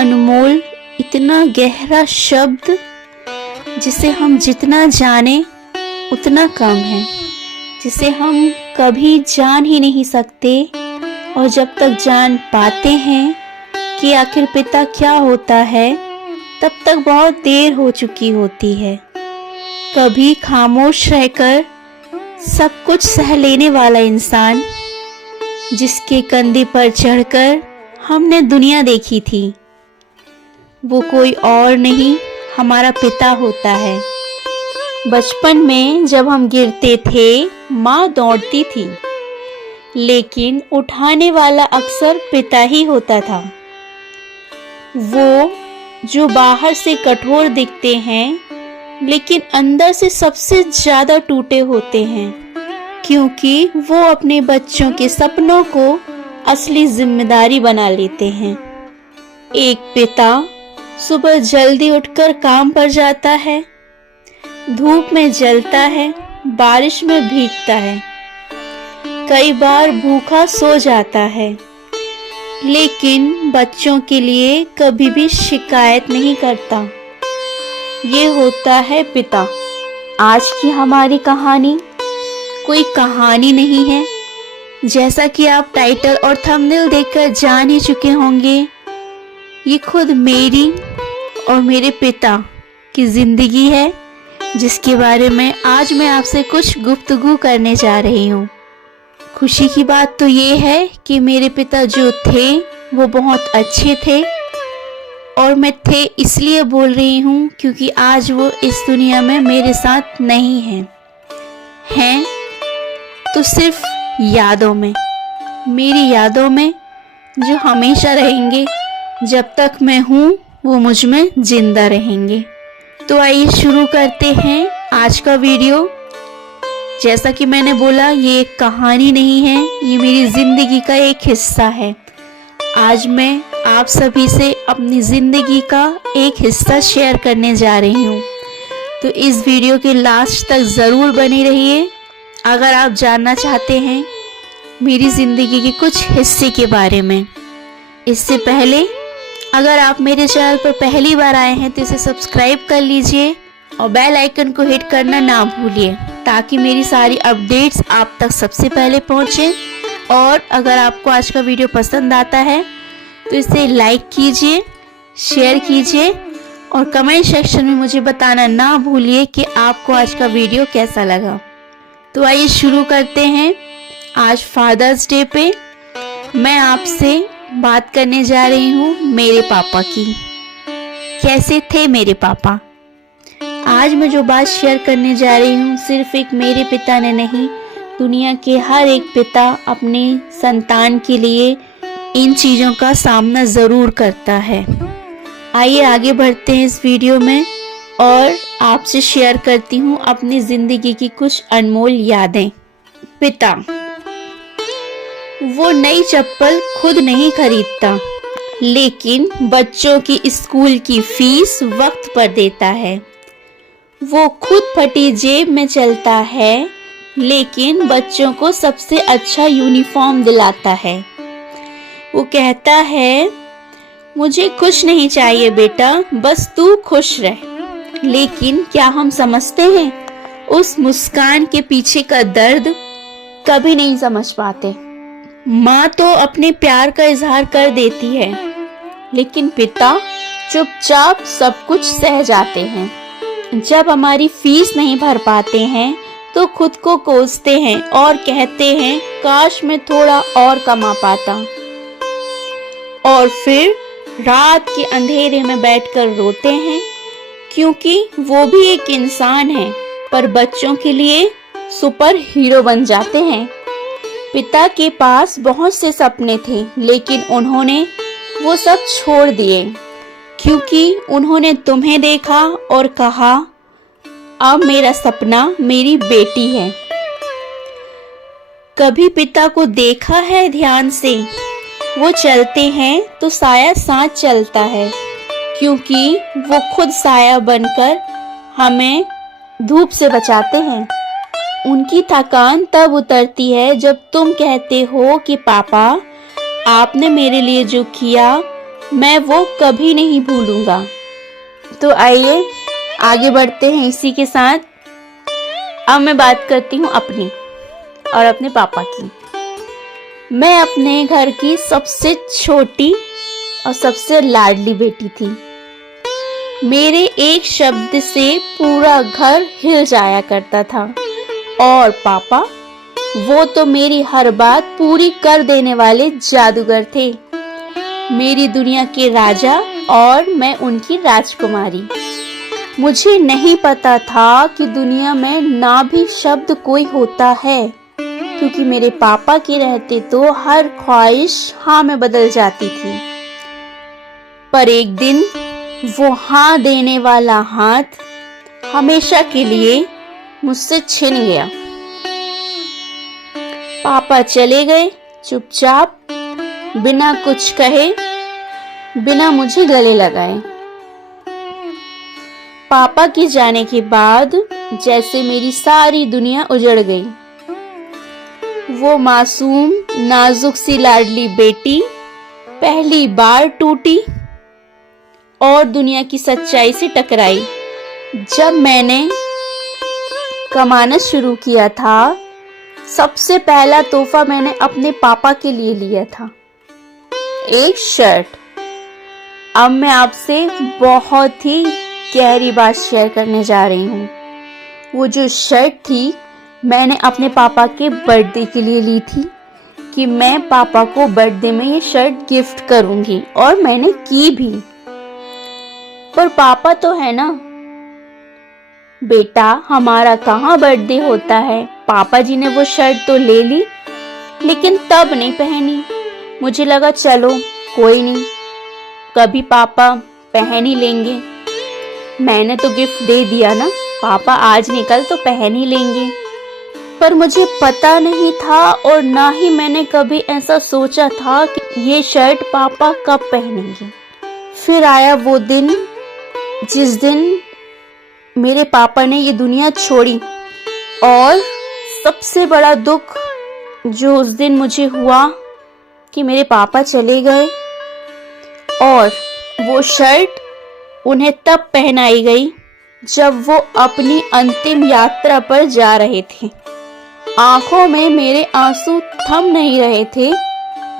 अनमोल, इतना गहरा शब्द जिसे हम जितना जाने उतना कम है, जिसे हम कभी जान ही नहीं सकते। और जब तक जान पाते हैं कि आखिर पिता क्या होता है, तब तक बहुत देर हो चुकी होती है। कभी खामोश रहकर सब कुछ सह लेने वाला इंसान, जिसके कंधे पर चढ़कर हमने दुनिया देखी थी, वो कोई और नहीं, हमारा पिता होता है। बचपन में जब हम गिरते थे, माँ दौड़ती थी, लेकिन उठाने वाला अक्सर पिता ही होता था। वो जो बाहर से कठोर दिखते हैं, लेकिन अंदर से सबसे ज्यादा टूटे होते हैं, क्योंकि वो अपने बच्चों के सपनों को असली जिम्मेदारी बना लेते हैं। एक पिता सुबह जल्दी उठकर काम पर जाता है, धूप में जलता है, बारिश में भीगता है, कई बार भूखा सो जाता है, लेकिन बच्चों के लिए कभी भी शिकायत नहीं करता। ये होता है पिता। आज की हमारी कहानी कोई कहानी नहीं है, जैसा कि आप टाइटल और थंबनेल देखकर जान ही चुके होंगे। ये खुद मेरी और मेरे पिता की जिंदगी है, जिसके बारे में आज मैं आपसे कुछ गुफ्तगू करने जा रही हूँ। खुशी की बात तो ये है कि मेरे पिता जो थे वो बहुत अच्छे थे, और मैं थे इसलिए बोल रही हूँ क्योंकि आज वो इस दुनिया में मेरे साथ नहीं हैं तो सिर्फ यादों में, मेरी यादों में, जो हमेशा रहेंगे। जब तक मैं हूँ वो मुझ में जिंदा रहेंगे। तो आइए शुरू करते हैं आज का वीडियो। जैसा कि मैंने बोला, ये एक कहानी नहीं है, ये मेरी जिंदगी का एक हिस्सा है। आज मैं आप सभी से अपनी जिंदगी का एक हिस्सा शेयर करने जा रही हूँ। तो इस वीडियो के लास्ट तक ज़रूर बने रहिए अगर आप जानना चाहते हैं मेरी ज़िंदगी के कुछ हिस्से के बारे में। इससे पहले अगर आप मेरे चैनल पर पहली बार आए हैं तो इसे सब्सक्राइब कर लीजिए और बेल आइकन को हिट करना ना भूलिए, ताकि मेरी सारी अपडेट्स आप तक सबसे पहले पहुंचे। और अगर आपको आज का वीडियो पसंद आता है तो इसे लाइक कीजिए, शेयर कीजिए और कमेंट सेक्शन में मुझे बताना ना भूलिए कि आपको आज का वीडियो कैसा लगा। तो आइए शुरू करते हैं। आज फादर्स डे पे मैं आपसे बात करने जा रही हूँ मेरे पापा की। कैसे थे मेरे पापा? आज मैं जो बात शेयर करने जा रही हूँ सिर्फ एक मेरे पिता ने नहीं, दुनिया के हर एक पिता अपने संतान के लिए इन चीज़ों का सामना ज़रूर करता है। आइए आगे बढ़ते हैं इस वीडियो में और आपसे शेयर करती हूँ अपनी ज़िंदगी की कुछ अनमोल यादें। पिता वो नई चप्पल खुद नहीं खरीदता, लेकिन बच्चों की स्कूल की फीस वक्त पर देता है। वो खुद फटी जेब में चलता है, लेकिन बच्चों को सबसे अच्छा यूनिफॉर्म दिलाता है। वो कहता है, मुझे कुछ नहीं चाहिए बेटा, बस तू खुश रह। लेकिन क्या हम समझते हैं उस मुस्कान के पीछे का दर्द? कभी नहीं समझ पाते। माँ तो अपने प्यार का इजहार कर देती है, लेकिन पिता चुपचाप सब कुछ सह जाते हैं। जब हमारी फीस नहीं भर पाते हैं तो खुद को कोसते हैं और कहते हैं, काश मैं थोड़ा और कमा पाता। और फिर रात के अंधेरे में बैठकर रोते हैं, क्योंकि वो भी एक इंसान है, पर बच्चों के लिए सुपर हीरो बन जाते हैं। पिता के पास बहुत से सपने थे, लेकिन उन्होंने वो सब छोड़ दिए, क्योंकि उन्होंने तुम्हें देखा और कहा, अब मेरा सपना मेरी बेटी है। कभी पिता को देखा है ध्यान से? वो चलते हैं तो साया साथ चलता है, क्योंकि वो खुद साया बनकर हमें धूप से बचाते हैं। उनकी थकान तब उतरती है जब तुम कहते हो कि पापा, आपने मेरे लिए जो किया मैं वो कभी नहीं भूलूंगा। तो आइए आगे बढ़ते हैं इसी के साथ। अब मैं बात करती हूँ अपनी और अपने पापा की। मैं अपने घर की सबसे छोटी और सबसे लाडली बेटी थी। मेरे एक शब्द से पूरा घर हिल जाया करता था और पापा, वो तो मेरी हर बात पूरी कर देने वाले जादूगर थे। मेरी दुनिया के राजा और मैं उनकी राजकुमारी। मुझे नहीं पता था कि दुनिया में ना भी शब्द कोई होता है, क्योंकि मेरे पापा के रहते तो हर ख्वाहिश हाँ में बदल जाती थी। पर एक दिन वो हाँ देने वाला हाथ हमेशा के लिए मुझसे छिन गया। पापा चले गए चुपचाप, बिना कुछ कहे, बिना मुझे गले लगाए। पापा के जाने के बाद जैसे मेरी सारी दुनिया उजड़ गई। वो मासूम नाजुक सी लाडली बेटी पहली बार टूटी और दुनिया की सच्चाई से टकराई। जब मैंने कमाना शुरू किया था, सबसे पहला तोहफा मैंने अपने पापा के लिए लिया था, एक शर्ट। अब मैं आपसे बहुत ही गहरी बात शेयर करने जा रही हूँ। वो जो शर्ट थी, मैंने अपने पापा के बर्थडे के लिए ली थी कि मैं पापा को बर्थडे में ये शर्ट गिफ्ट करूंगी, और मैंने की भी। पर पापा तो है ना, बेटा हमारा कहाँ बर्थडे होता है। पापा जी ने वो शर्ट तो ले ली, लेकिन तब नहीं पहनी। मुझे लगा चलो कोई नहीं, कभी पापा पहन ही लेंगे। मैंने तो गिफ्ट दे दिया ना, पापा आज निकल तो पहन ही लेंगे। पर मुझे पता नहीं था और ना ही मैंने कभी ऐसा सोचा था कि ये शर्ट पापा कब पहनेंगे। फिर आया वो दिन जिस दिन मेरे पापा ने ये दुनिया छोड़ी, और सबसे बड़ा दुख जो उस दिन मुझे हुआ कि मेरे पापा चले गए और वो शर्ट उन्हें तब पहनाई गई जब वो अपनी अंतिम यात्रा पर जा रहे थे। आंखों में मेरे आंसू थम नहीं रहे थे,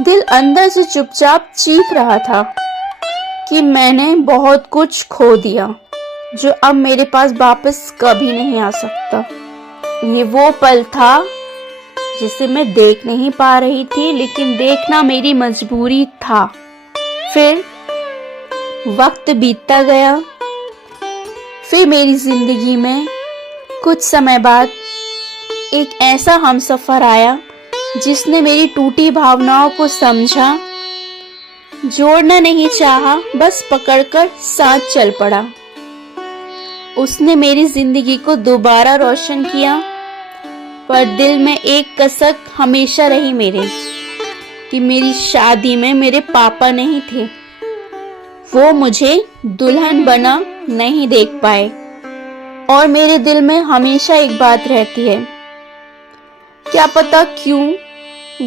दिल अंदर से चुपचाप चीख रहा था कि मैंने बहुत कुछ खो दिया जो अब मेरे पास वापस कभी नहीं आ सकता। ये वो पल था जिसे मैं देख नहीं पा रही थी, लेकिन देखना मेरी मजबूरी था। फिर वक्त बीतता गया। फिर मेरी जिंदगी में कुछ समय बाद एक ऐसा हमसफर आया जिसने मेरी टूटी भावनाओं को समझा, जोड़ना नहीं चाहा, बस पकड़कर साथ चल पड़ा। उसने मेरी जिंदगी को दोबारा रोशन किया, पर दिल में एक कसक हमेशा रही मेरे कि मेरी शादी में मेरे पापा नहीं थे। वो मुझे दुल्हन बना नहीं देख पाए, और मेरे दिल में हमेशा एक बात रहती है, क्या पता क्यों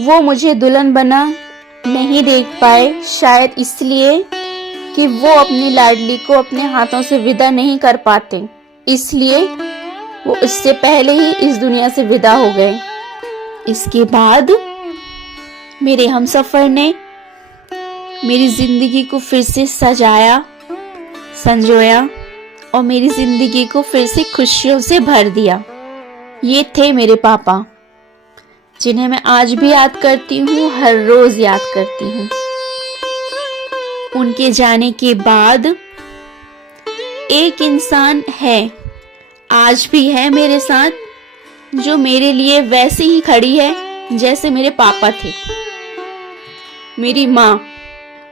वो मुझे दुल्हन बना नहीं देख पाए। शायद इसलिए कि वो अपनी लाडली को अपने हाथों से विदा नहीं कर पाते, इसलिए वो इससे पहले ही इस दुनिया से विदा हो गए। इसके बाद मेरे हमसफर ने मेरी जिंदगी को फिर से सजाया, संजोया और मेरी जिंदगी को फिर से खुशियों से भर दिया। ये थे मेरे पापा, जिन्हें मैं आज भी याद करती हूँ, हर रोज याद करती हूँ। उनके जाने के बाद एक इंसान है, आज भी है मेरे साथ, जो मेरे लिए वैसे ही खड़ी है जैसे मेरे पापा थे। मेरी माँ,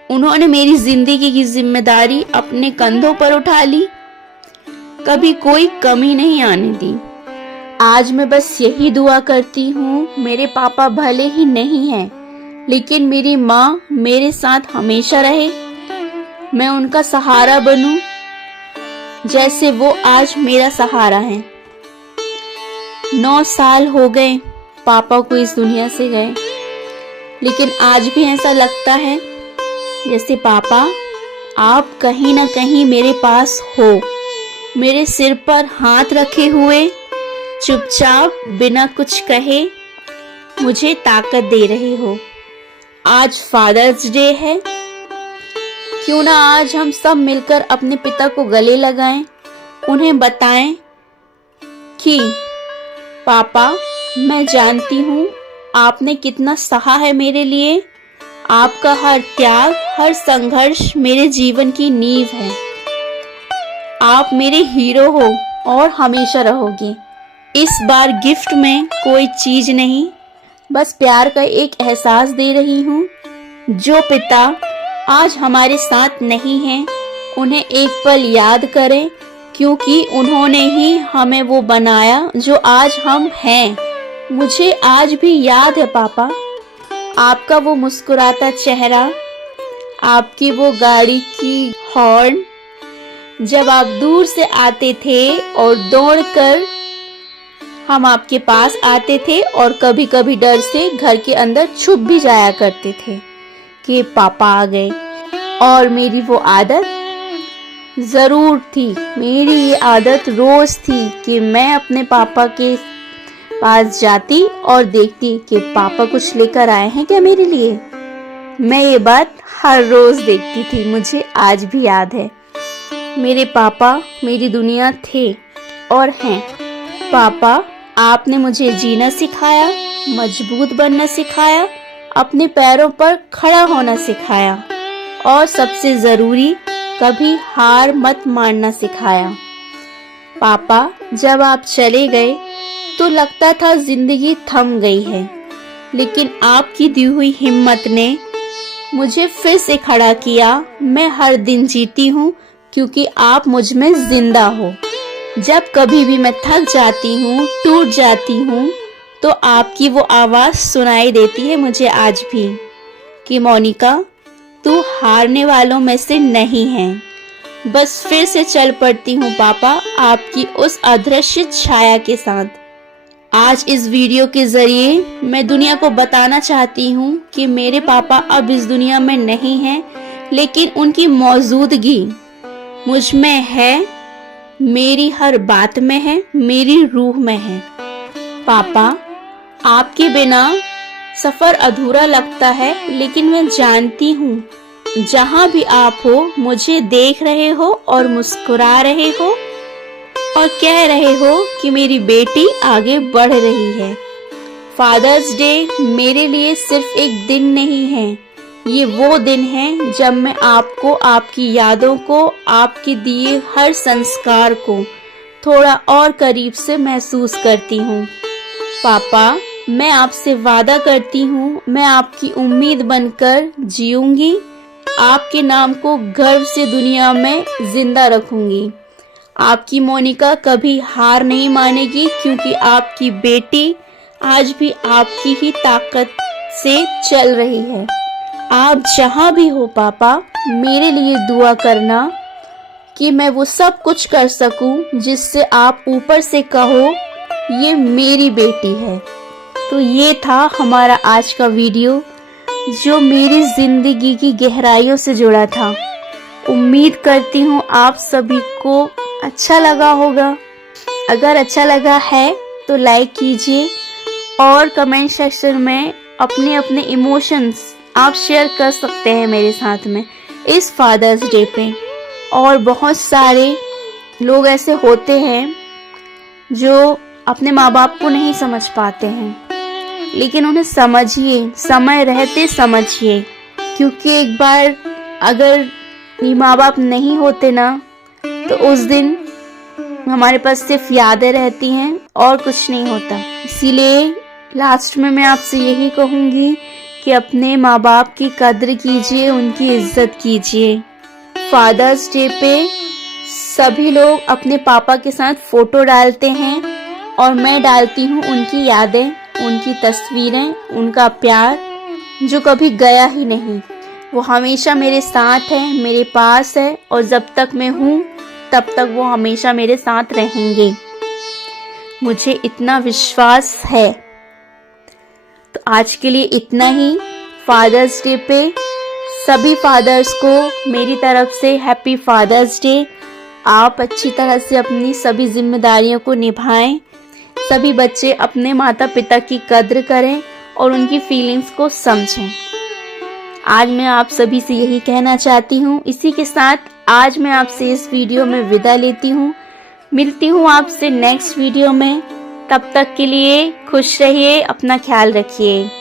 उन्होंने मेरी जिंदगी की जिम्मेदारी अपने कंधों पर उठा ली, कभी कोई कमी नहीं आने दी। आज मैं बस यही दुआ करती हूँ, मेरे पापा भले ही नहीं हैं, लेकिन मेरी माँ मेरे साथ हमेशा रहे। मैं उनका सहारा बनूं जैसे वो आज मेरा सहारा है। 9 साल हो गए पापा को इस दुनिया से गए, लेकिन आज भी ऐसा लगता है जैसे पापा आप कहीं ना कहीं मेरे पास हो, मेरे सिर पर हाथ रखे हुए, चुपचाप बिना कुछ कहे मुझे ताकत दे रहे हो। आज फादर्स डे है, क्यों ना आज हम सब मिलकर अपने पिता को गले लगाएं, उन्हें बताएं कि पापा, मैं जानती हूँ आपने कितना सहा है मेरे लिए। आपका हर त्याग, हर संघर्ष मेरे जीवन की नींव है। आप मेरे हीरो हो और हमेशा रहोगे। इस बार गिफ्ट में कोई चीज नहीं, बस प्यार का एक एहसास दे रही हूँ। जो पिता आज हमारे साथ नहीं हैं, उन्हें एक पल याद करें, क्योंकि उन्होंने ही हमें वो बनाया जो आज हम हैं। मुझे आज भी याद है पापा, आपका वो मुस्कुराता चेहरा, आपकी वो गाड़ी की हॉर्न, जब आप दूर से आते थे और दौड़कर हम आपके पास आते थे और कभी कभी डर से घर के अंदर छुप भी जाया करते थे कि पापा आ गए। और मेरी वो आदत जरूर थी, मेरी ये आदत रोज थी कि मैं अपने पापा के पास जाती और देखती कि पापा कुछ लेकर आए हैं क्या मेरे लिए। मैं ये बात हर रोज देखती थी, मुझे आज भी याद है। मेरे पापा मेरी दुनिया थे और हैं। पापा, आपने मुझे जीना सिखाया, मजबूत बनना सिखाया, अपने पैरों पर खड़ा होना सिखाया और सबसे जरूरी, कभी हार मत मानना सिखाया। पापा, जब आप चले गए तो लगता था जिंदगी थम गई है, लेकिन आपकी दी हुई हिम्मत ने मुझे फिर से खड़ा किया। मैं हर दिन जीती हूँ क्योंकि आप मुझ में जिंदा हो। जब कभी भी मैं थक जाती हूँ, टूट जाती हूँ, तो आपकी वो आवाज सुनाई देती है मुझे आज भी कि मोनिका, तू हारने वालों में से नहीं है। बस फिर से चल पड़ती हूँ पापा, आपकी उस अदृश्य छाया के साथ। आज इस वीडियो के जरिए मैं दुनिया को बताना चाहती हूँ कि मेरे पापा अब इस दुनिया में नहीं हैं, लेकिन उनकी मौजूदगी मुझ में है, मेरी हर बात में है, मेरी रूह में है। पापा, आपके बिना सफर अधूरा लगता है, लेकिन मैं जानती हूँ जहाँ भी आप हो, मुझे देख रहे हो और मुस्कुरा रहे हो और कह रहे हो कि मेरी बेटी आगे बढ़ रही है। फादर्स डे मेरे लिए सिर्फ एक दिन नहीं है, ये वो दिन है जब मैं आपको, आपकी यादों को, आपके दिए हर संस्कार को थोड़ा और करीब से महसूस करती हूँ। पापा, मैं आपसे वादा करती हूँ, मैं आपकी उम्मीद बनकर जीऊंगी, आपके नाम को गर्व से दुनिया में जिंदा रखूंगी। आपकी मोनिका कभी हार नहीं मानेगी, क्योंकि आपकी बेटी आज भी आपकी ही ताकत से चल रही है। आप जहाँ भी हो पापा, मेरे लिए दुआ करना कि मैं वो सब कुछ कर सकूं जिससे आप ऊपर से कहो ये मेरी बेटी है। तो ये था हमारा आज का वीडियो, जो मेरी जिंदगी की गहराइयों से जुड़ा था। उम्मीद करती हूँ आप सभी को अच्छा लगा होगा। अगर अच्छा लगा है तो लाइक कीजिए और कमेंट सेक्शन में अपने अपने इमोशंस आप शेयर कर सकते हैं मेरे साथ में इस फादर्स डे पे। और बहुत सारे लोग ऐसे होते हैं जो अपने माँ बाप को नहीं समझ पाते हैं, लेकिन उन्हें समझिए, समय रहते समझिए, क्योंकि एक बार अगर ये माँ बाप नहीं होते ना, तो उस दिन हमारे पास सिर्फ यादें रहती हैं और कुछ नहीं होता। इसीलिए लास्ट में मैं आपसे यही कहूँगी कि अपने माँ बाप की कद्र कीजिए, उनकी इज्जत कीजिए। फादर्स डे पे सभी लोग अपने पापा के साथ फोटो डालते हैं और मैं डालती हूँ उनकी यादें, उनकी तस्वीरें, उनका प्यार जो कभी गया ही नहीं। वो हमेशा मेरे साथ है, मेरे पास है, और जब तक मैं हूँ तब तक वो हमेशा मेरे साथ रहेंगे, मुझे इतना विश्वास है। तो आज के लिए इतना ही। फादर्स डे पे सभी फादर्स को मेरी तरफ से हैप्पी फादर्स डे। आप अच्छी तरह से अपनी सभी जिम्मेदारियों को निभाएं। सभी बच्चे अपने माता पिता की कद्र करें और उनकी फीलिंग्स को समझें। आज मैं आप सभी से यही कहना चाहती हूँ। इसी के साथ आज मैं आपसे इस वीडियो में विदा लेती हूँ। मिलती हूँ आपसे नेक्स्ट वीडियो में। तब तक के लिए खुश रहिए, अपना ख्याल रखिए।